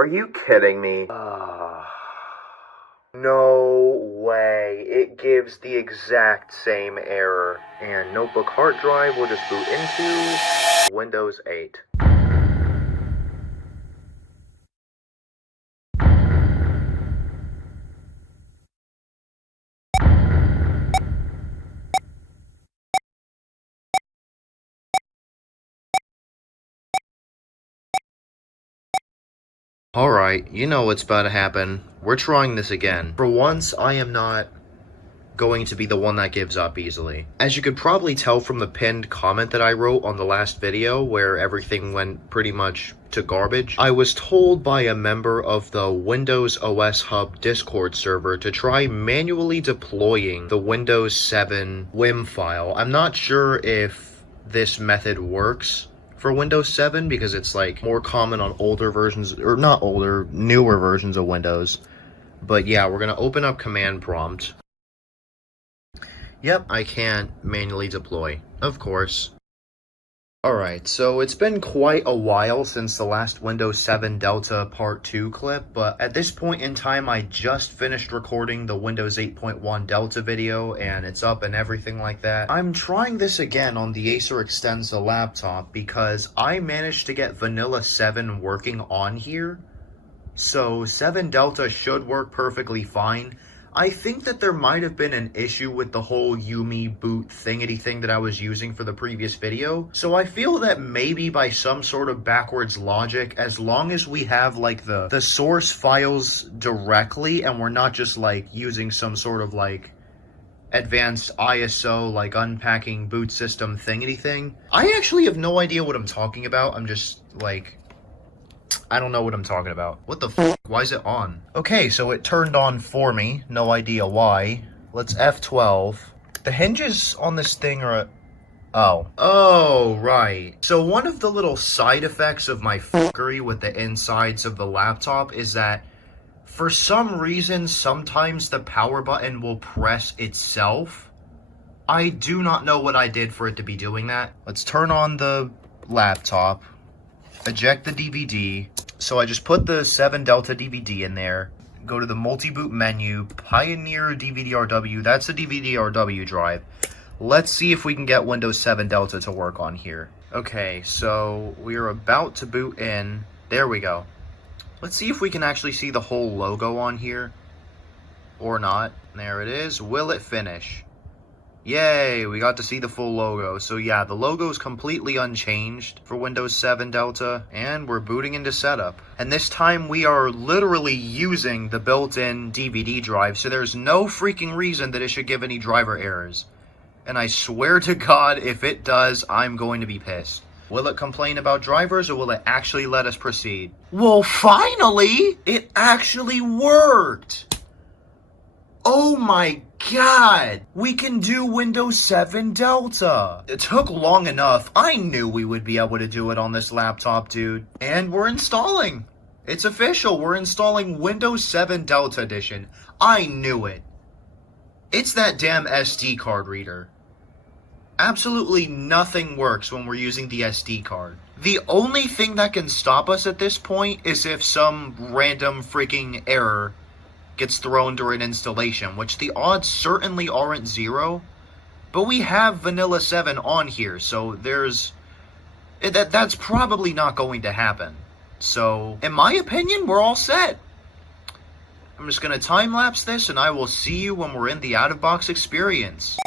Are you kidding me? No way. It gives the exact same error. And notebook hard drive will just boot into Windows 8. Alright, you know what's about to happen. We're trying this again. For once, I am not going to be the one that gives up easily. As you could probably tell from the pinned comment that I wrote on the last video, where everything went pretty much to garbage, I was told by a member of the Windows OS Hub Discord server to try manually deploying the Windows 7 WIM file. I'm not sure if this method works for Windows 7 because it's like more common on older versions, or not older, newer versions of Windows. But yeah, we're gonna open up command prompt. Yep, I can't manually deploy, of course. Alright, so it's been quite a while since the last Windows 7 Delta Part 2 clip, but at this point in time I just finished recording the Windows 8.1 Delta video, and it's up and everything like that. I'm trying this again on the Acer Extensa laptop because I managed to get Vanilla 7 working on here, so 7 Delta should work perfectly fine. I think that there might have been an issue with the whole Yumi boot thingity thing that I was using for the previous video. So I feel that maybe by some sort of backwards logic, as long as we have like the source files directly and we're not just like using some sort of like advanced ISO like unpacking boot system thingity thing. I actually have no idea what I'm talking about. I'm just like, I don't know what I'm talking about. What the f***? Why is it on? Okay, so it turned on for me. No idea why. Let's F12. The hinges on this thing are... Oh, right. So one of the little side effects of my fuckery with the insides of the laptop is that for some reason, sometimes the power button will press itself. I do not know what I did for it to be doing that. Let's turn on the laptop. Eject the DVD. So I just put the 7 Delta DVD in there. Go to the multi-boot menu. Pioneer DVD-RW. That's the DVD-RW drive. Let's see if we can get Windows 7 Delta to work on here. Okay, so we are about to boot in. There we go. Let's see if we can actually see the whole logo on here. Or not. There it is. Will it finish? Yay, we got to see the full logo. So yeah, the logo is completely unchanged for Windows 7 Delta, and we're booting into setup. And this time we are literally using the built-in DVD drive, so there's no freaking reason that it should give any driver errors. And I swear to God, if it does, I'm going to be pissed. Will it complain about drivers, or will it actually let us proceed? Well, finally! It actually worked! Oh my God! We can do Windows 7 Delta! It took long enough. I knew we would be able to do it on this laptop, dude. And we're installing. It's official. We're installing Windows 7 Delta Edition. I knew it. It's that damn SD card reader. Absolutely nothing works when we're using the SD card. The only thing that can stop us at this point is if some random freaking error gets thrown during installation, which the odds certainly aren't zero, but we have Vanilla 7 on here, so that's probably not going to happen. So, in my opinion, we're all set. I'm just going to time-lapse this, and I will see you when we're in the out-of-box experience.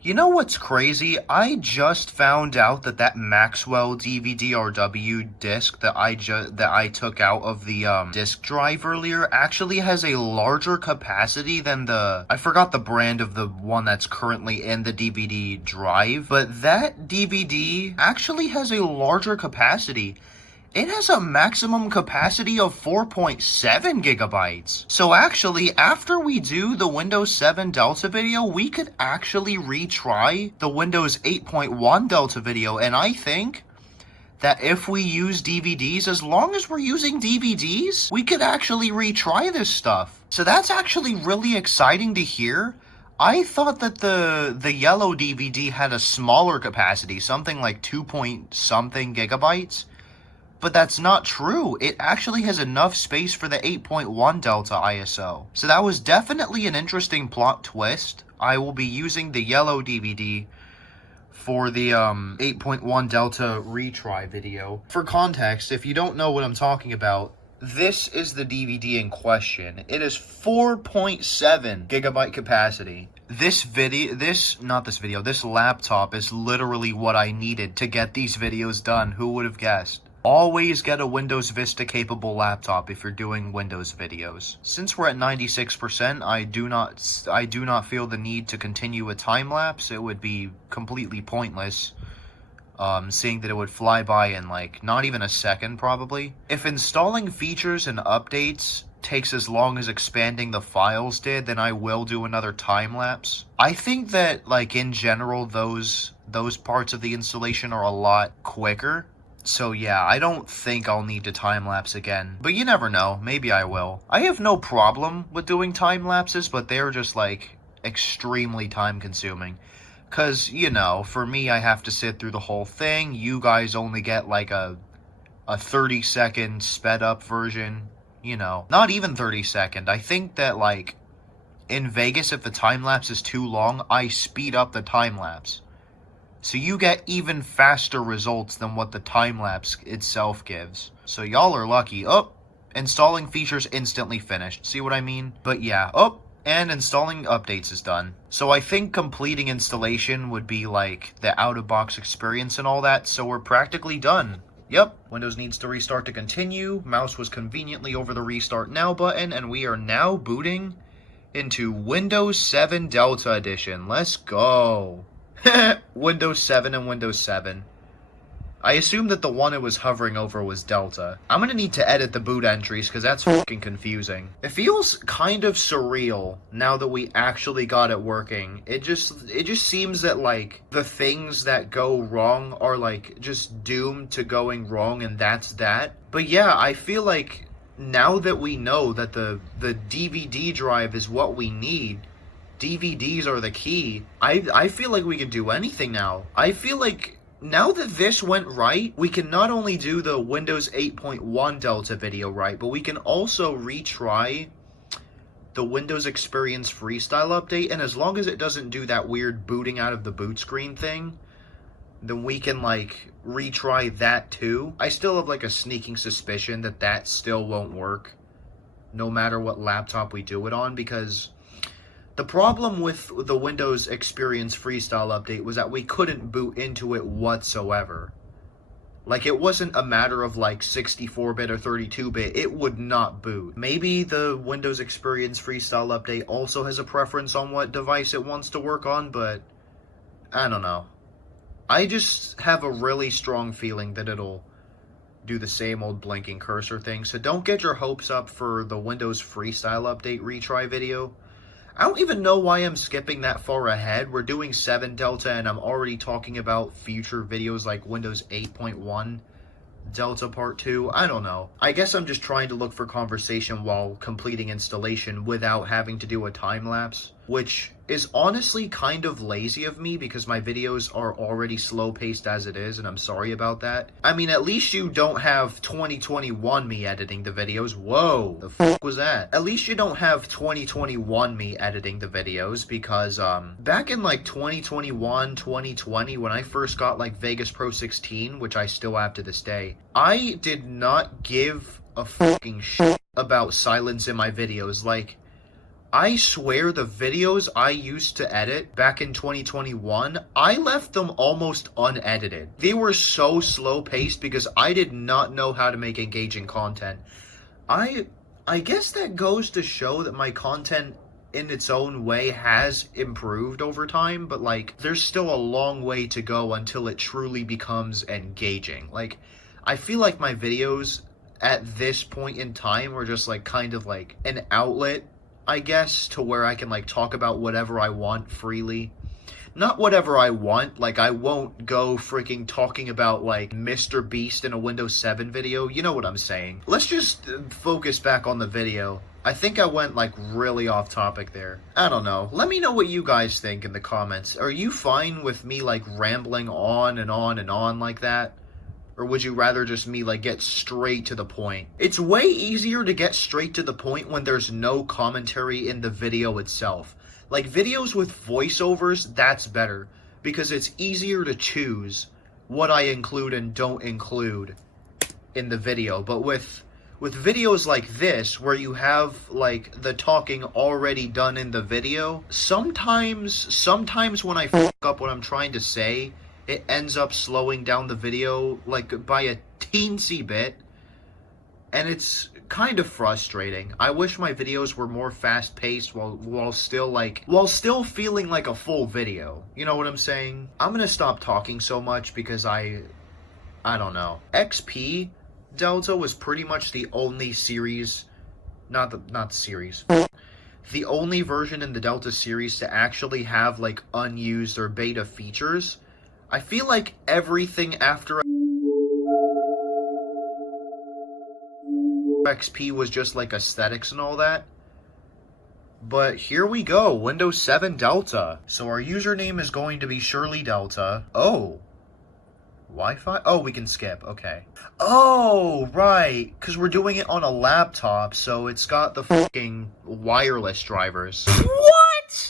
You know what's crazy? I just found out that Maxwell DVD-RW disc that I took out of the disk drive earlier actually has a larger capacity than I forgot the brand of the one that's currently in the DVD drive, but that DVD actually has a larger capacity. It has a maximum capacity of 4.7 gigabytes. So actually, after we do the Windows 7 Delta video, we could actually retry the Windows 8.1 Delta video, and I think that if we use DVDs, as long as we're using DVDs, we could actually retry this stuff. So that's actually really exciting to hear. I thought that the yellow DVD had a smaller capacity, something like 2 point something gigabytes. But that's not true. It actually has enough space for the 8.1 Delta ISO. So that was definitely an interesting plot twist. I will be using the yellow DVD for the 8.1 Delta retry video. For context, if you don't know what I'm talking about, this is the DVD in question. It is 4.7 gigabyte capacity. This laptop is literally what I needed to get these videos done. Who would have guessed? Always get a Windows Vista capable laptop if you're doing Windows videos. Since we're at 96%, I do not feel the need to continue a time lapse. It would be completely pointless, seeing that it would fly by in like not even a second probably. If installing features and updates takes as long as expanding the files did, then I will do another time lapse. I think that like in general those parts of the installation are a lot quicker. So yeah, I don't think I'll need to time-lapse again, but you never know, maybe I will. I have no problem with doing time-lapses, but they're just like extremely time-consuming. Cause, you know, for me I have to sit through the whole thing, you guys only get like a 30-second sped-up version, you know. Not even 30-second, I think that like, in Vegas if the time-lapse is too long, I speed up the time-lapse. So you get even faster results than what the time-lapse itself gives. So y'all are lucky. Oh, installing features instantly finished. See what I mean? But yeah, oh, and installing updates is done. So I think completing installation would be like the out-of-box experience and all that, so we're practically done. Yep, Windows needs to restart to continue. Mouse was conveniently over the Restart Now button, and we are now booting into Windows 7 Delta Edition. Let's go. Windows 7 and Windows 7. I assume that the one it was hovering over was Delta. I'm gonna need to edit the boot entries because that's fucking confusing. It feels kind of surreal now that we actually got it working. It just seems that like the things that go wrong are like just doomed to going wrong and that's that. But yeah, I feel like now that we know that the DVD drive is what we need, DVDs are the key, I feel like we can do anything now. I feel like now that this went right, we can not only do the Windows 8.1 Delta video right, but we can also retry the Windows Experience Freestyle update, and as long as it doesn't do that weird booting out of the boot screen thing, then we can like retry that too. I still have like a sneaking suspicion that that still won't work no matter what laptop we do it on, because the problem with the Windows Experience Freestyle update was that we couldn't boot into it whatsoever. Like, it wasn't a matter of like 64-bit or 32-bit, it would not boot. Maybe the Windows Experience Freestyle update also has a preference on what device it wants to work on, but I don't know. I just have a really strong feeling that it'll do the same old blinking cursor thing, so don't get your hopes up for the Windows Freestyle update retry video. I don't even know why I'm skipping that far ahead. We're doing 7 Delta and I'm already talking about future videos like Windows 8.1 Delta Part 2. I don't know. I guess I'm just trying to look for conversation while completing installation without having to do a time lapse, which is honestly kind of lazy of me because my videos are already slow-paced as it is, and I'm sorry about that. I mean, at least you don't have 2021 me editing the videos. Whoa, the fuck was that? At least you don't have 2021 me editing the videos, because back in like 2021, 2020, when I first got like Vegas Pro 16, which I still have to this day, I did not give a fucking shit about silence in my videos. Like, I swear the videos I used to edit back in 2021, I left them almost unedited. They were so slow-paced because I did not know how to make engaging content. I guess that goes to show that my content in its own way has improved over time, but like, there's still a long way to go until it truly becomes engaging. Like, I feel like my videos at this point in time are just like kind of like an outlet, I guess, to where I can like talk about whatever I want freely. Not whatever I want, like I won't go freaking talking about like Mr. Beast in a Windows 7 video, you know what I'm saying. Let's just focus back on the video. I think I went like really off topic there. I don't know. Let me know what you guys think in the comments. Are you fine with me like rambling on and on and on like that? Or would you rather just me like get straight to the point? It's way easier to get straight to the point when there's no commentary in the video itself. Like videos with voiceovers, that's better because it's easier to choose what I include and don't include in the video. But with videos like this, where you have like the talking already done in the video, sometimes when I fuck up what I'm trying to say, it ends up slowing down the video like by a teensy bit, and it's kind of frustrating. I wish my videos were more fast-paced while still feeling like a full video. You know what I'm saying? I'm gonna stop talking so much because I don't know. XP Delta was pretty much the only series, not the series. The only version in the Delta series to actually have like unused or beta features. I feel like everything after XP was just like aesthetics and all that. But here we go, Windows 7 Delta. So our username is going to be Shirley Delta. Oh. Wi-Fi? Oh, we can skip. Okay. Oh, right. Because we're doing it on a laptop, so it's got the fucking wireless drivers. What?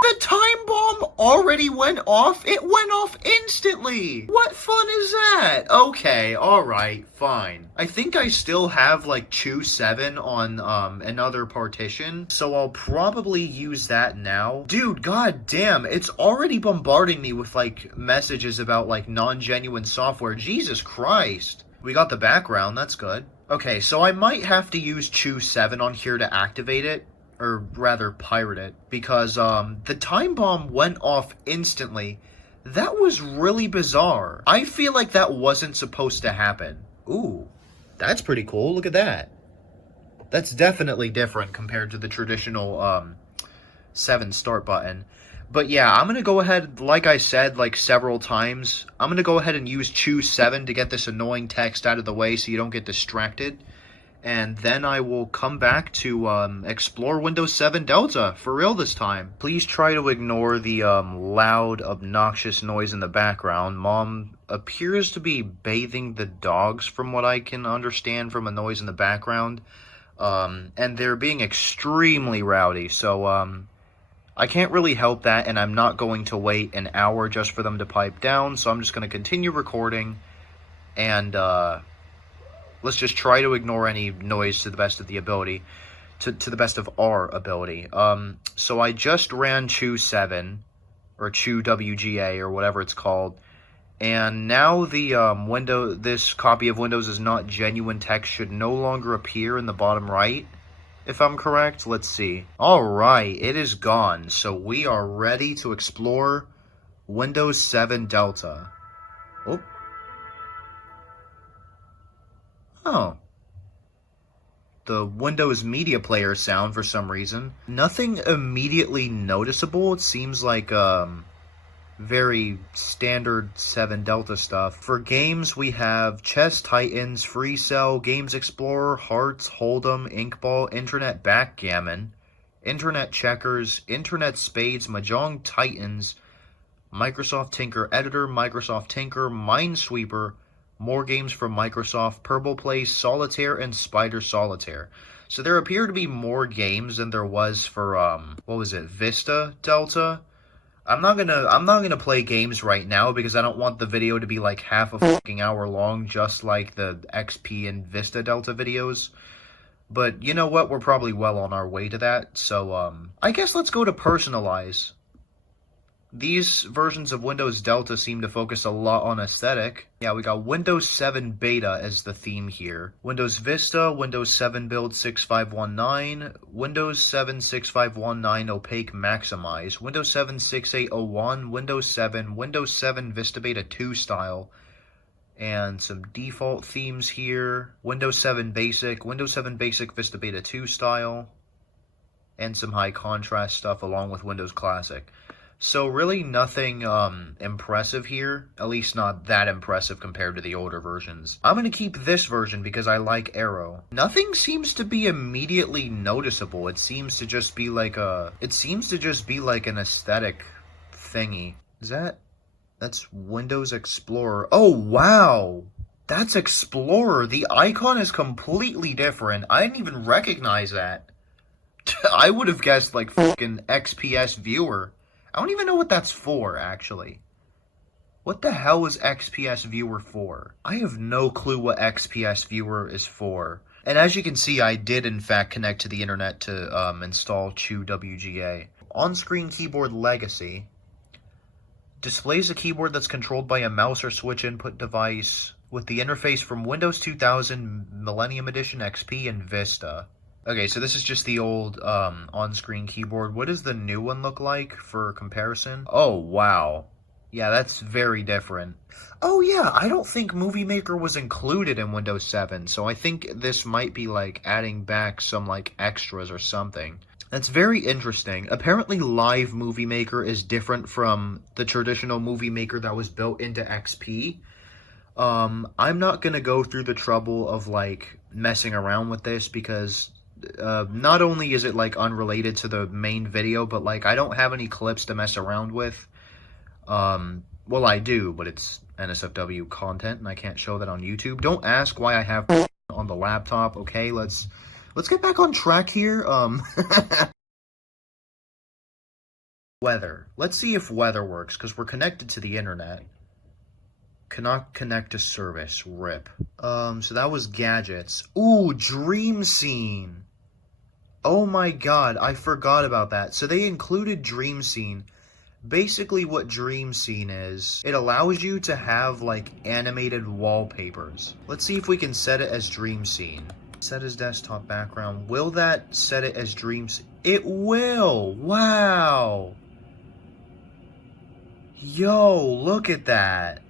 The time bomb already went off? It went off instantly! What fun is that? Okay, alright, fine. I think I still have like Chu7 on another partition, so I'll probably use that now. Dude, god damn, it's already bombarding me with like messages about like non-genuine software. Jesus Christ. We got the background, that's good. Okay, so I might have to use Chu7 on here to activate it. Or rather, pirate it, because the time bomb went off instantly. That was really bizarre. I feel like that wasn't supposed to happen. Ooh, that's pretty cool. Look at that. That's definitely different compared to the traditional 7 start button. But yeah, I'm gonna go ahead, like I said, like several times, I'm gonna go ahead and use Choose 7 to get this annoying text out of the way so you don't get distracted. And then I will come back to explore Windows 7 Delta, for real this time. Please try to ignore the loud, obnoxious noise in the background. Mom appears to be bathing the dogs from what I can understand from a noise in the background. And they're being extremely rowdy, so I can't really help that, and I'm not going to wait an hour just for them to pipe down, so I'm just going to continue recording, and let's just try to ignore any noise to the best of the ability, to the best of our ability. So I just ran Chu7, or Chu WGA, or whatever it's called, and now the this copy of Windows is not genuine text should no longer appear in the bottom right, if I'm correct. Let's see. Alright, it is gone, so we are ready to explore Windows 7 Delta. Oh. The Windows Media Player sound for some reason. Nothing immediately noticeable. It seems like very standard 7 Delta stuff. For games, we have Chess Titans, Free Cell, Games Explorer, Hearts, Hold'em, Inkball, Internet Backgammon, Internet Checkers, Internet Spades, Mahjong Titans, Microsoft Tinker Editor, Microsoft Tinker, Minesweeper, more games from Microsoft, Purple Play, Solitaire, and Spider Solitaire. So there appear to be more games than there was for, what was it, Vista Delta? I'm not gonna play games right now because I don't want the video to be like half a fucking hour long, just like the XP and Vista Delta videos. But you know what? We're probably well on our way to that. So, I guess let's go to personalize. These versions of Windows Delta seem to focus a lot on aesthetic. Yeah, we got Windows 7 Beta as the theme here. Windows Vista, Windows 7 Build 6519, Windows 7 6519 Opaque Maximize, Windows 7 6801, Windows 7 Vista Beta 2 style, and some default themes here. Windows 7 Basic Vista Beta 2 style. and some high contrast stuff along with Windows Classic. So really nothing impressive here, at least not that impressive compared to the older versions. I'm going to keep this version because I like Arrow. Nothing seems to be immediately noticeable. It seems to just be like an aesthetic thingy. That's Windows Explorer. Oh, wow! That's Explorer. The icon is completely different. I didn't even recognize that. I would have guessed like fucking XPS Viewer. I don't even know what that's for, actually. What the hell is XPS Viewer for? I have no clue what XPS Viewer is for. And as you can see, I did in fact connect to the internet to install ChewWGA. On-screen keyboard legacy displays a keyboard that's controlled by a mouse or switch input device with the interface from Windows 2000, Millennium Edition XP, and Vista. Okay, so this is just the old on-screen keyboard. What does the new one look like for comparison? Oh, wow. Yeah, that's very different. Oh, yeah, I don't think Movie Maker was included in Windows 7, so I think this might be, like, adding back some, like, extras or something. That's very interesting. Apparently, Live Movie Maker is different from the traditional Movie Maker that was built into XP. I'm not gonna go through the trouble of, like, messing around with this because not only is it like unrelated to the main video, but like I don't have any clips to mess around with. Well, I do, but it's NSFW content and I can't show that on YouTube. Don't ask why I have on the laptop. Okay, let's get back on track here. Weather. Let's see if weather works because we're connected to the internet. Cannot connect to service. RIP. So that was gadgets. Ooh, DreamScene. Oh my god, I forgot about that. So they included DreamScene. Basically what DreamScene is, it allows you to have like animated wallpapers. Let's see if we can set it as DreamScene. Set as desktop background. Will that set it as DreamScene? It will! Wow! Yo, look at that.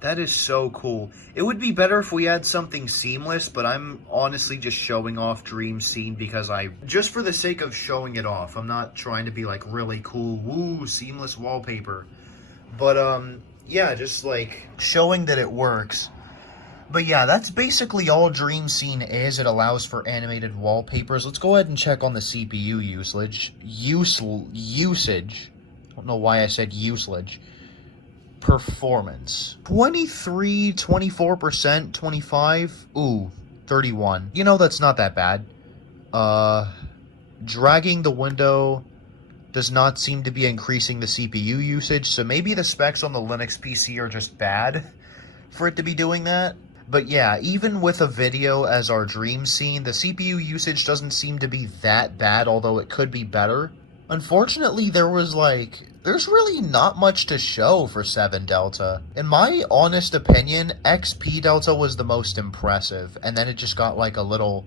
That is so cool. It would be better if we had something seamless, but I'm honestly just showing off DreamScene because just for the sake of showing it off. I'm not trying to be like really cool, woo, seamless wallpaper. But yeah, just like showing that it works. But yeah, that's basically all DreamScene is. It allows for animated wallpapers. Let's go ahead and check on the CPU usage. Usage. I don't know why I said usage. Performance. 23, 24%, 25. Ooh, 31. You know, that's not that bad. Dragging the window does not seem to be increasing the CPU usage, so maybe the specs on the Linux PC are just bad for it to be doing that. But yeah, even with a video as our DreamScene, the CPU usage doesn't seem to be that bad, although it could be better. Unfortunately, there's really not much to show for 7 Delta. In my honest opinion, XP Delta was the most impressive, and then it just got like a little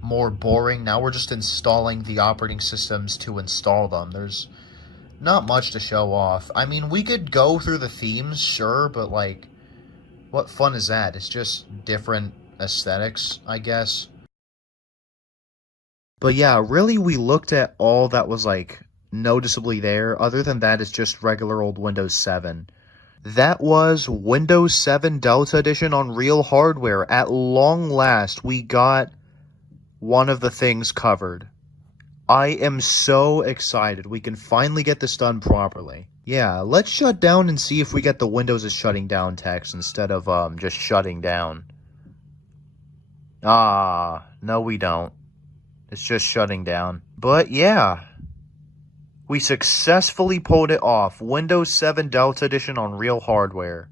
more boring. Now we're just installing the operating systems to install them. There's not much to show off. I mean, we could go through the themes, sure, but like, what fun is that? It's just different aesthetics, I guess. But yeah, really we looked at all that was like noticeably there. Other than that, it's just regular old Windows 7. That was Windows 7 Delta Edition on real hardware. At long last, we got one of the things covered. I am so excited. We can finally get this done properly. Yeah, let's shut down and see if we get the Windows is shutting down text instead of just shutting down. Ah, no we don't. It's just shutting down. But yeah, we successfully pulled it off. Windows 7 Delta Edition on real hardware.